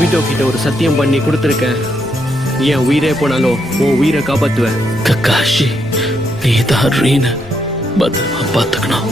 Veto கிட்ட ஒரு சத்தியம் பண்ணி கொடுத்துருக்கேன். என் உயிரே போனாலும் உன் உயிரை காப்பாத்துவேன். கக்காஷி, நீ தான் ரீன பத்திரமா பார்த்துக்கணும்.